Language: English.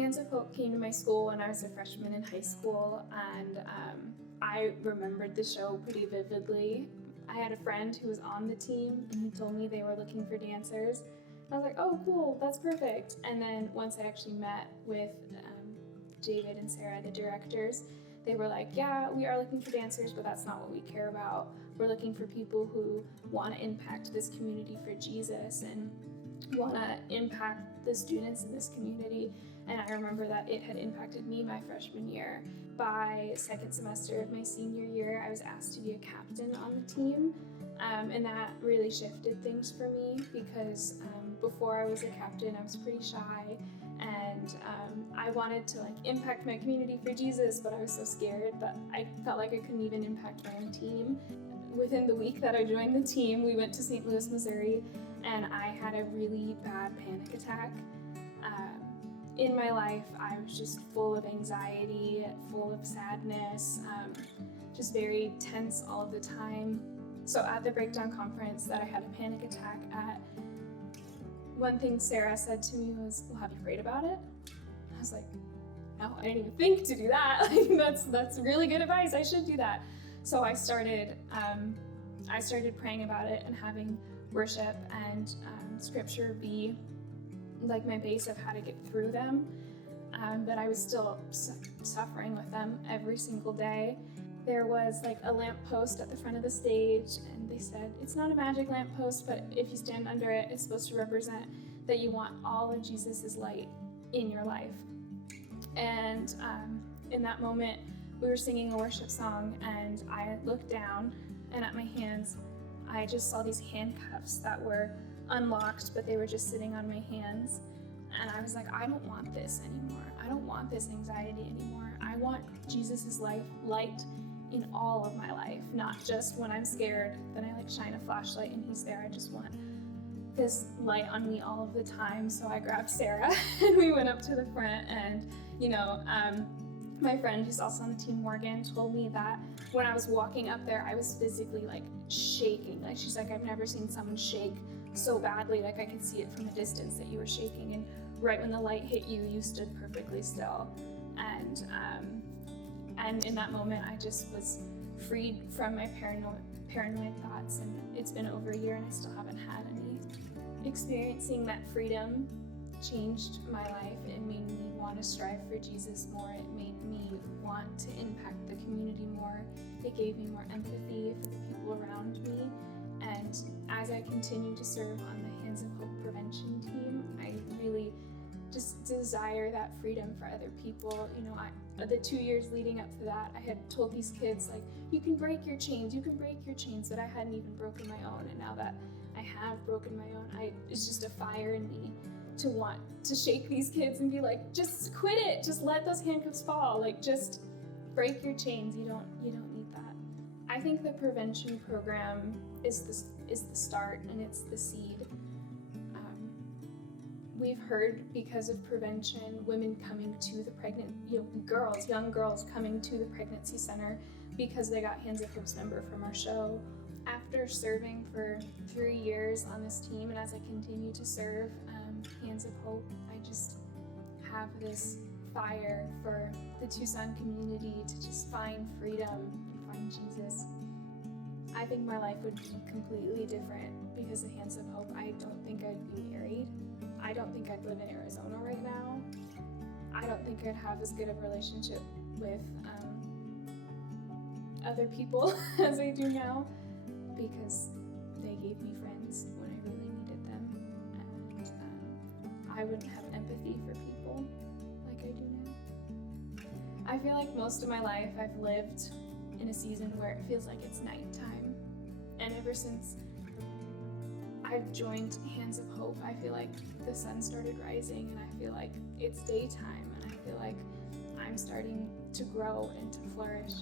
Hands of Hope came to my school when I was a freshman in high school, and I remembered the show pretty vividly. I had a friend who was on the team, and he told me they were looking for dancers. I was like, oh, cool, that's perfect. And then once I actually met with David and Sarah, the directors, they were like, yeah, we are looking for dancers, but that's not what we care about. We're looking for people who want to impact this community for Jesus and want to impact the students in this community. And I remember that it had impacted me my freshman year. By second semester of my senior year, I was asked to be a captain on the team. And that really shifted things for me because before I was a captain, I was pretty shy, and I wanted to impact my community for Jesus, but I was so scared that I felt like I couldn't even impact my own team. Within the week that I joined the team, we went to St. Louis, Missouri, and I had a really bad panic attack. In my life, I was just full of anxiety, full of sadness, just very tense all of the time. So at the breakdown conference that I had a panic attack at, one thing Sarah said to me was, well, have you prayed about it? I was like, no, I didn't even think to do that. That's really good advice. I should do that. So I started praying about it and having worship and scripture be like my base of how to get through them. But I was still suffering with them every single day. There was a lamppost at the front of the stage, and they said, it's not a magic lamppost, but if you stand under it, it's supposed to represent that you want all of Jesus's light in your life. And in that moment, we were singing a worship song, and I looked down, and at my hands, I just saw these handcuffs that were unlocked, but they were just sitting on my hands. And I was like, I don't want this anymore. I don't want this anxiety anymore. I want Jesus's light in all of my life, not just when I'm scared, then I shine a flashlight and he's there. I just want this light on me all of the time. So I grabbed Sarah and we went up to the front, and my friend who's also on the team, Morgan, told me that when I was walking up there, I was physically shaking. She's like, I've never seen someone shake so badly. I could see it from a distance that you were shaking. And right when the light hit you, you stood perfectly still. And in that moment, I just was freed from my paranoid thoughts. And it's been over a year, and I still haven't had any. Experiencing that freedom changed my life. It made me want to strive for Jesus more. It made me want to impact the community more. It gave me more empathy for the people around me. And as I continue to serve on the Hands of Hope prevention team, I really just desire that freedom for other people. The 2 years leading up to that, I had told these kids, you can break your chains, but I hadn't even broken my own. And now that I have broken my own, it's just a fire in me to want to shake these kids and be like, just quit it, just let those handcuffs fall, just break your chains. You don't need that. I think the prevention program is the start, and it's the seed. We've heard, because of prevention, women coming to the young girls coming to the pregnancy center because they got Hands of Hope's number from our show. After serving for 3 years on this team, and as I continue to serve Hands of Hope, I just have this fire for the Tucson community to just find freedom and find Jesus. I think my life would be completely different because of Hands of Hope. I don't think I'd be married. I don't think I'd live in Arizona right now. I don't think I'd have as good of a relationship with other people as I do now, because they gave me friends when I really needed them, and I wouldn't have empathy for people like I do now. I feel like most of my life I've lived in a season where it feels like it's nighttime, and ever since I've joined Hands of Hope, I feel like the sun started rising, and I feel like it's daytime, and I feel like I'm starting to grow and to flourish.